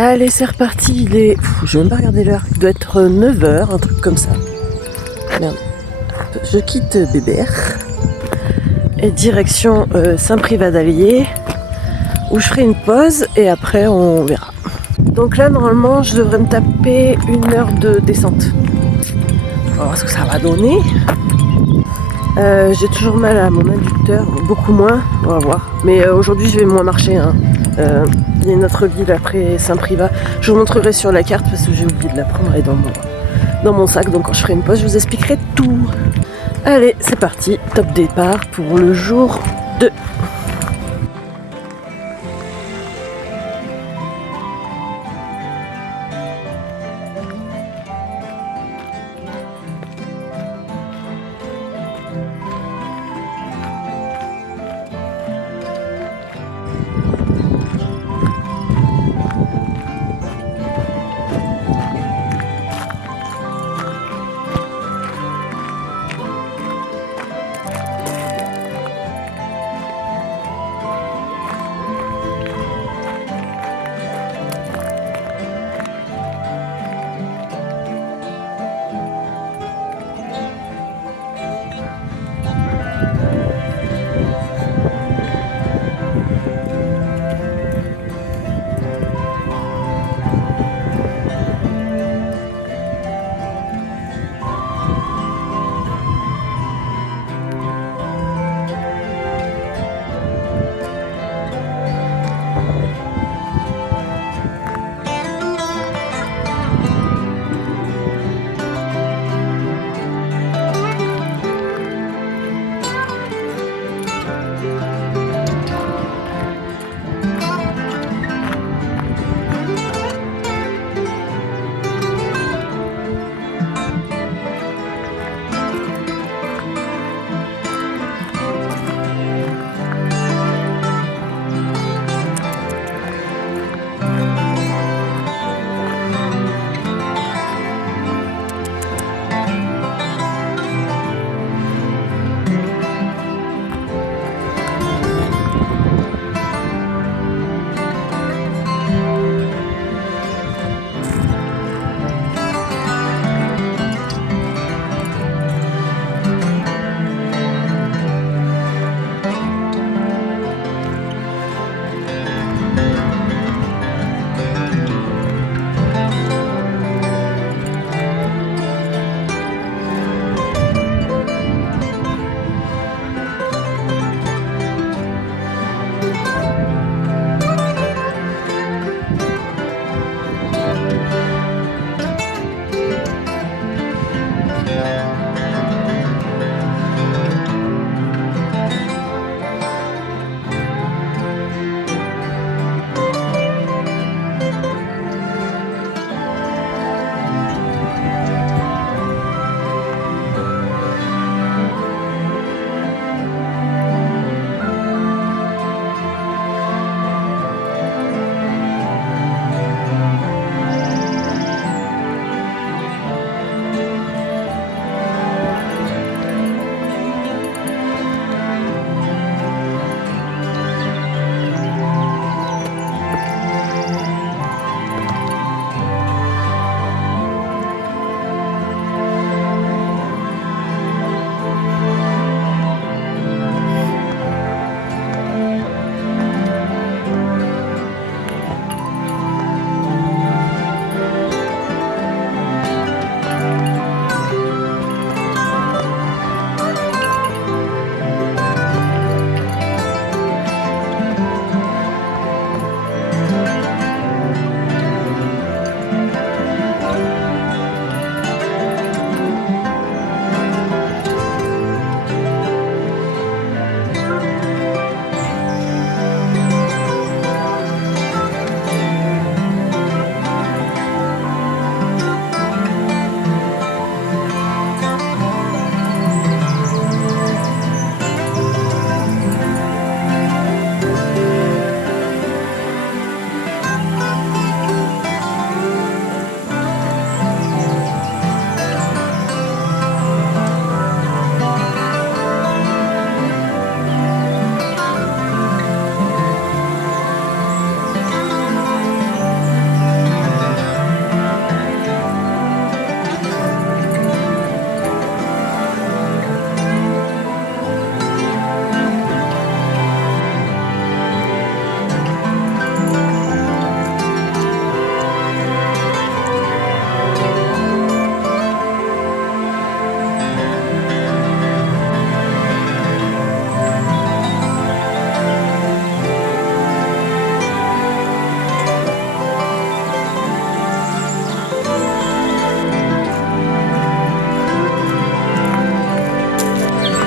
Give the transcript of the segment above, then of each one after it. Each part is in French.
Allez, c'est reparti. Je vais même pas regarder l'heure. Il doit être 9h, un truc comme ça. Merde. Je quitte Bébert. Et direction Saint-Privat-d'Allier, où je ferai une pause et après on verra. Donc là, normalement, je devrais me taper 1 heure de descente. On va voir ce que ça va donner. J'ai toujours mal à mon adducteur, beaucoup moins, on va voir. Mais aujourd'hui, je vais moins marcher. Hein. Il y a une autre ville après Saint-Privat. Je vous montrerai sur la carte parce que j'ai oublié de la prendre. Elle est dans mon sac. Donc quand je ferai une pause, je vous expliquerai tout. Allez, c'est parti. Top départ pour le jour 2.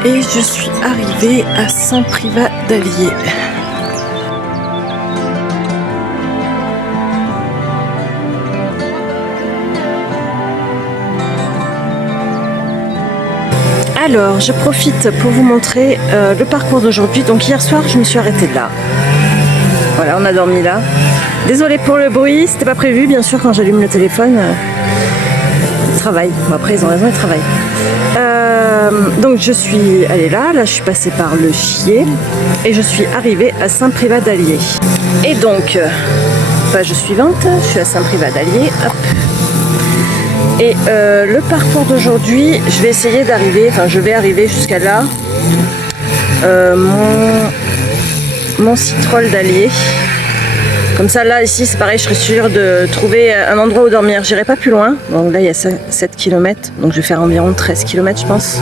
Et je suis arrivée à Saint-Privat d'Allier. Alors, je profite pour vous montrer le parcours d'aujourd'hui. Donc hier soir, je me suis arrêtée là. Voilà, on a dormi là. Désolée pour le bruit, c'était pas prévu. Bien sûr, quand j'allume le téléphone, ils travaillent. Bon, après, ils ont raison, ils travaillent. Donc je suis allée là, je suis passée par Le Chier et je suis arrivée à Saint-Privat d'Allier. Et donc, page suivante, je suis à Saint-Privat d'Allier. Hop. Et le parcours d'aujourd'hui, je vais essayer d'arriver, enfin je vais arriver jusqu'à là, mon Citrol d'Allier. Comme ça, là, ici, c'est pareil, je serai sûre de trouver un endroit où dormir. J'irai pas plus loin. Donc là, il y a 7 km. Donc je vais faire environ 13 km, je pense.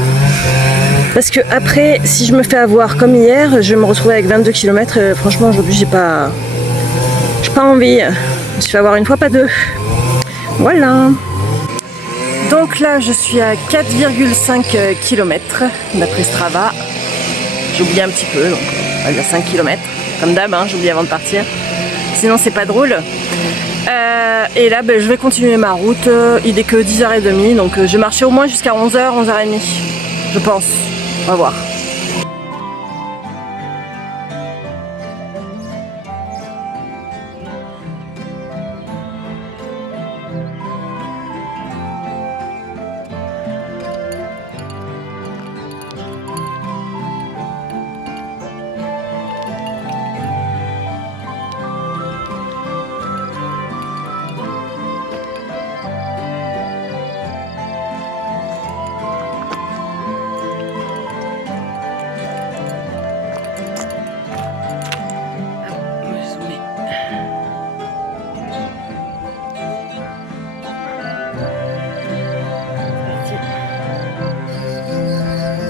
Parce que après, si je me fais avoir comme hier, je vais me retrouver avec 22 km. Franchement, aujourd'hui, j'ai pas envie. Je me suis fait avoir une fois, pas deux. Voilà. Donc là, je suis à 4,5 km d'après Strava. J'ai oublié un petit peu, donc on va dire 5 km. Comme d'hab, hein, j'oublie avant de partir. Sinon c'est pas drôle. Et là je vais continuer ma route. Il est que 10h30, donc je vais marcher au moins jusqu'à 11h, 11h30. Je pense. On va voir.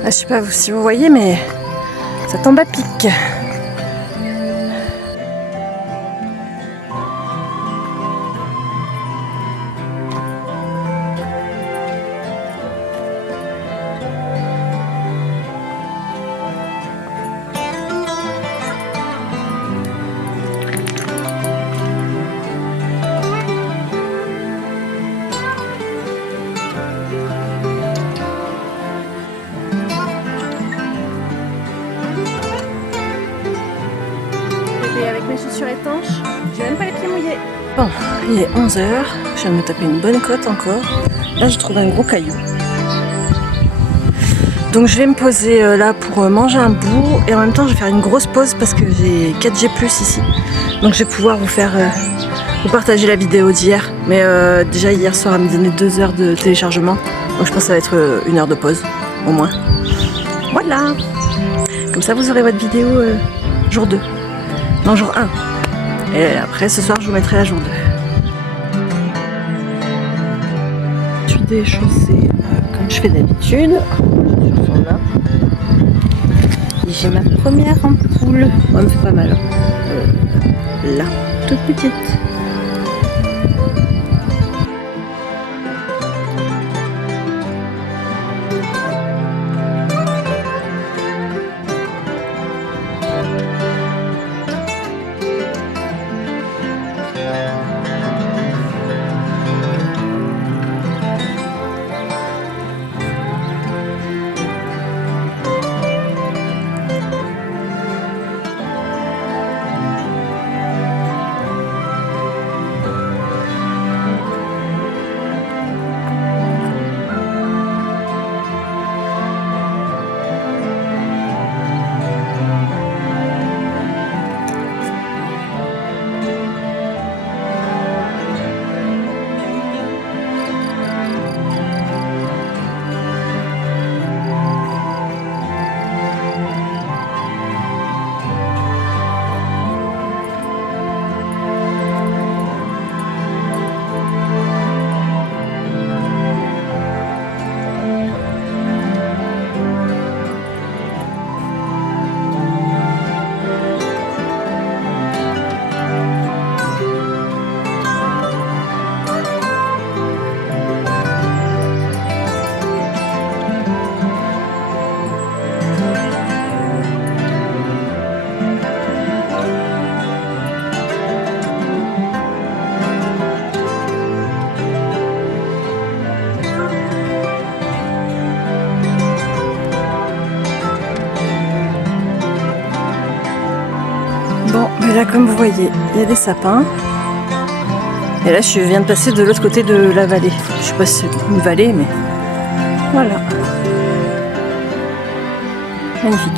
Je sais pas si vous voyez, mais ça tombe à pic. Avec mes chaussures étanches, j'ai même pas les pieds mouillés. Bon, il est 11h, je viens de me taper une bonne côte encore. Là, j'ai trouvé un gros caillou. Donc je vais me poser là pour manger un bout et en même temps je vais faire une grosse pause parce que j'ai 4G+ ici. Donc je vais pouvoir vous partager la vidéo d'hier. Mais déjà hier soir elle me donnait 2 heures de téléchargement. Donc je pense que ça va être 1 heure de pause au moins. Voilà. Comme ça vous aurez votre vidéo jour 2. Non, jour 1. Et après, ce soir, je vous mettrai à jour 2. Je suis déchaussée comme je fais d'habitude. Et j'ai ma première ampoule. Oh, elle me fait pas mal. Là, toute petite. là, comme vous voyez, il y a des sapins. Et là, je viens de passer de l'autre côté de la vallée. Je sais pas si c'est une vallée, mais voilà. Magnifique.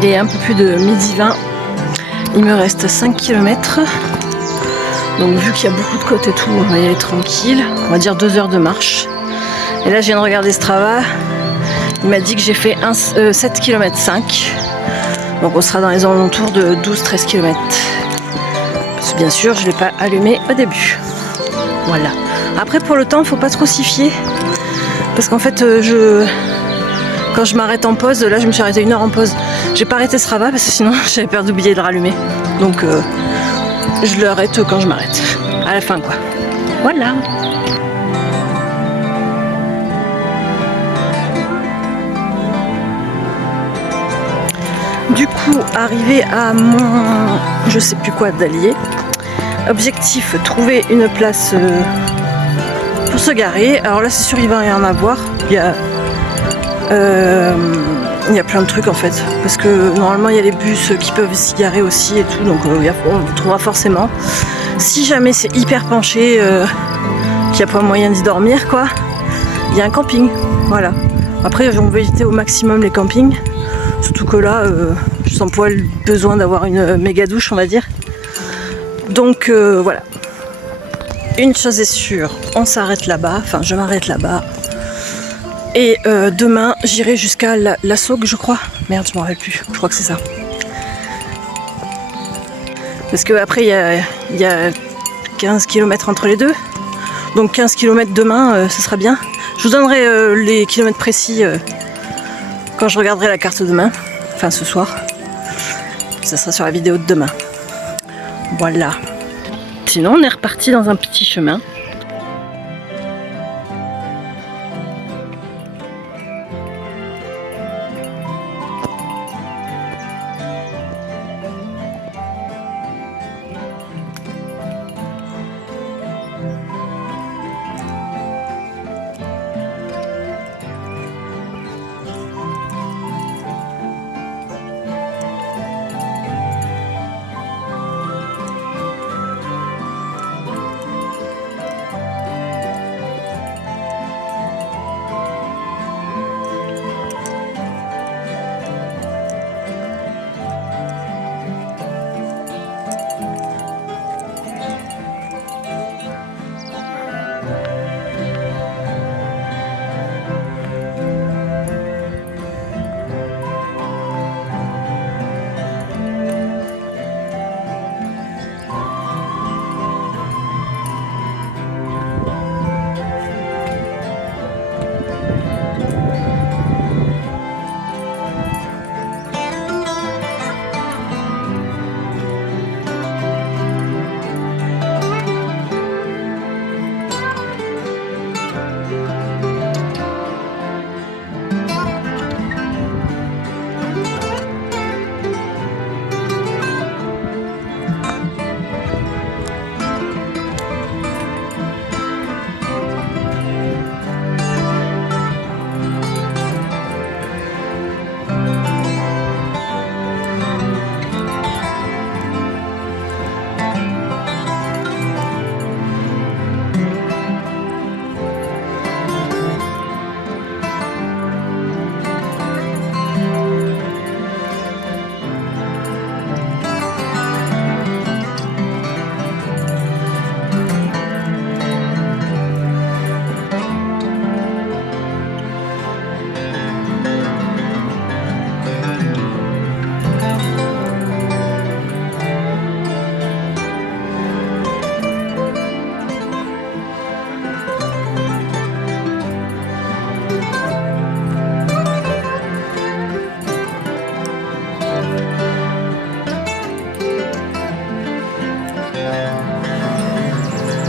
Il est un peu plus de 12h20. Il me reste 5 km. Donc vu qu'il y a beaucoup de côtes et tout, on va y aller tranquille. On va dire 2 heures de marche. Et là je viens de regarder Strava. Il m'a dit que j'ai fait 7 km 5. Donc on sera dans les alentours de 12-13 km. Parce que bien sûr je ne l'ai pas allumé au début. Voilà. Après pour le temps, faut pas trop s'y fier. Parce qu'en fait quand je m'arrête en pause, là je me suis arrêtée 1 heure en pause. J'ai pas arrêté Strava parce que sinon j'avais peur d'oublier de le rallumer. Donc je l'arrête quand je m'arrête. À la fin quoi. Voilà. Du coup, arrivé à mon je sais plus quoi d'Allier. Objectif, trouver une place pour se garer. Alors là c'est sûr il va y en avoir. Il y a plein de trucs en fait, parce que normalement il y a les bus qui peuvent s'y garer aussi et tout, donc on trouvera forcément. Si jamais c'est hyper penché, qu'il n'y a pas moyen d'y dormir quoi, il y a un camping, voilà. Après on veut éviter au maximum les campings, surtout que là je sens pas le besoin d'avoir une méga douche on va dire. Donc voilà. Une chose est sûre, on s'arrête là-bas, enfin je m'arrête là-bas. Et demain, j'irai jusqu'à la Saugue, je crois. Merde, je m'en rappelle plus. Je crois que c'est ça. Parce qu'après, il y a 15 km entre les deux. Donc 15 km demain, ce sera bien. Je vous donnerai les kilomètres précis quand je regarderai la carte demain. Enfin, ce soir. Ça sera sur la vidéo de demain. Voilà. Sinon, on est reparti dans un petit chemin.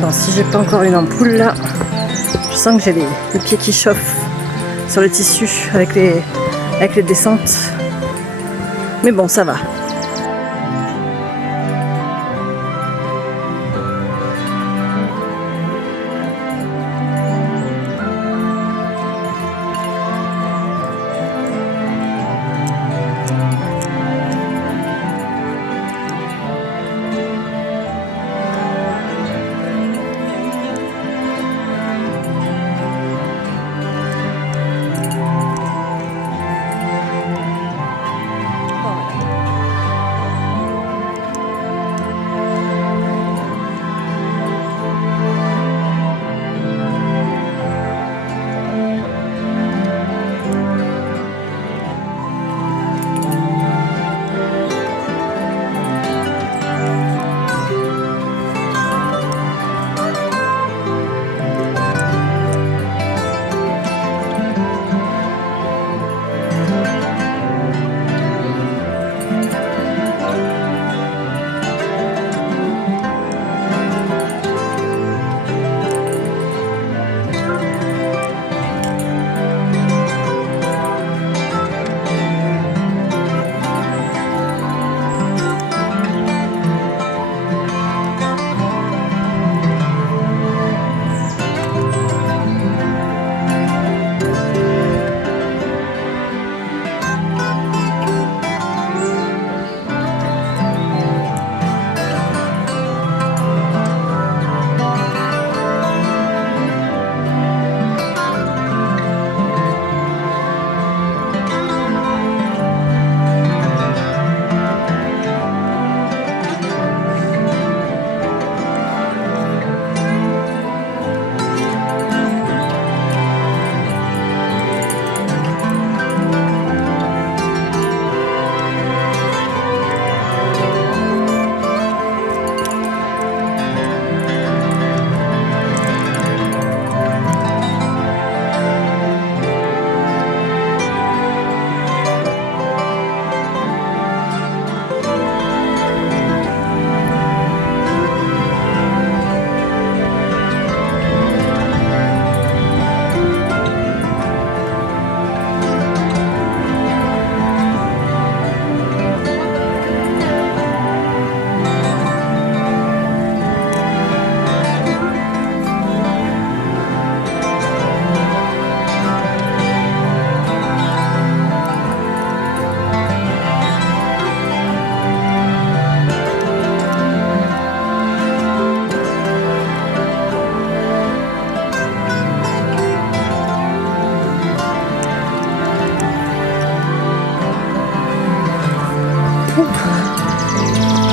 Non, si j'ai pas encore une ampoule là, je sens que j'ai les pieds qui chauffent sur le tissu avec les descentes. Mais bon, ça va.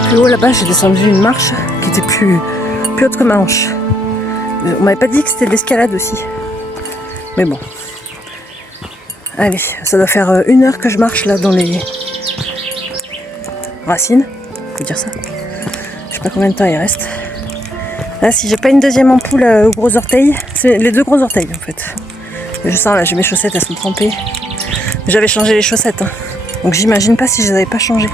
Plus haut là-bas, j'ai descendu une marche qui était plus haute que ma hanche. On m'avait pas dit que c'était de l'escalade aussi. Mais bon. Allez, ça doit faire 1 heure que je marche là dans les racines. On peut dire ça. Je sais pas combien de temps il reste. Là, si j'ai pas une deuxième ampoule aux gros orteils, c'est les 2 gros orteils en fait. Et je sens là, j'ai mes chaussettes, elles sont trempées. J'avais changé les chaussettes, hein. Donc j'imagine pas si je les avais pas changées.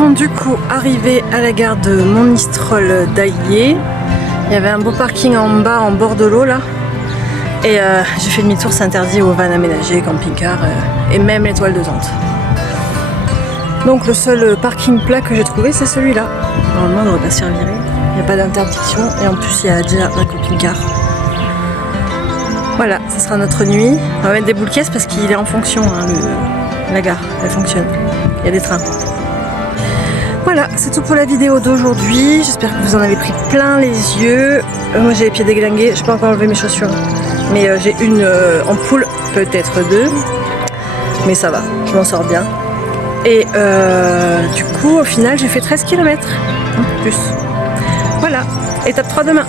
Bon, du coup, arrivé à la gare de Monistrol d'Allier, il y avait un beau parking en bas, en bord de l'eau là. Et j'ai fait demi-tour, c'est interdit aux vannes aménagées, camping-car et même les toiles de tente. Donc le seul parking plat que j'ai trouvé, c'est celui-là. Normalement, on ne devrait pas se faire virer. Il n'y a pas d'interdiction et en plus, il y a déjà un camping-car. Voilà, ça sera notre nuit. On va mettre des boules caisses parce qu'il est en fonction, hein, la gare, elle fonctionne. Il y a des trains. Voilà, c'est tout pour la vidéo d'aujourd'hui. J'espère que vous en avez pris plein les yeux. Moi j'ai les pieds déglingués, je peux encore enlever mes chaussures. Mais j'ai une ampoule, peut-être deux. Mais ça va, je m'en sors bien. Et du coup, au final, j'ai fait 13 km. Plus. Voilà, étape 3 demain.